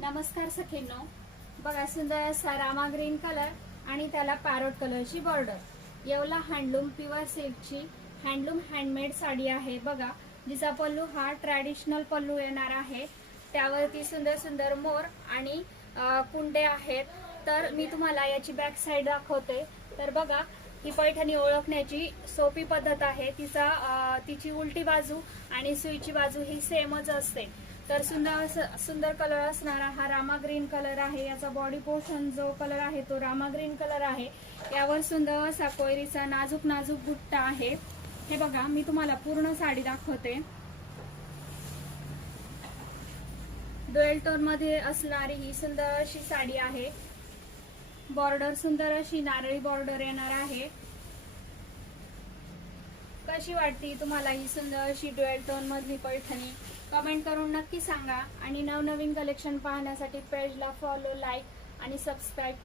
नमस्कार सखींनो, बघा सुंदर असा रामा ग्रीन कलर आणि त्याला पॅरोट कलरची बॉर्डर. येवला हँडलूम प्युअर सिल्कची हँडलूम हँडमेड साडी आहे. बघा जिचा पल्लू हा ट्रॅडिशनल पल्लू येणार आहे. त्यावरती सुंदर सुंदर मोर आणि कुंडे आहेत. तर मी तुम्हाला याची बॅक साइड दाखवते. तर बघा ही पैठणी ओळखण्याची सोपी पद्धत आहे. तिची उलटी बाजू आणि सुईची बाजू ही सेमच असते. तर सुंदर कलर असणारा हा रामा ग्रीन कलर आहे. याचा बॉडी पोर्शन जो कलर आहे तो रामा ग्रीन कलर आहे. यावर सुंदर असा कोयरीचा नाजूक नाजूक बुट्टा आहे. हे बघा मी तुम्हाला पूर्ण साडी दाखवते. ड्युएल टोन मध्ये असणारी ही सुंदर अशी साडी आहे. बॉर्डर सुंदर अशी नारळी बॉर्डर येणार आहे. कशी वाटती तुम्हाला ही सुंदर अशी ड्युएल टोन मधली पैठणी? कमेंट करून नक्की सांगा. आणि नवनवीन कलेक्शन पाहण्यासाठी पेजला फॉलो, लाईक आणि सबस्क्राईब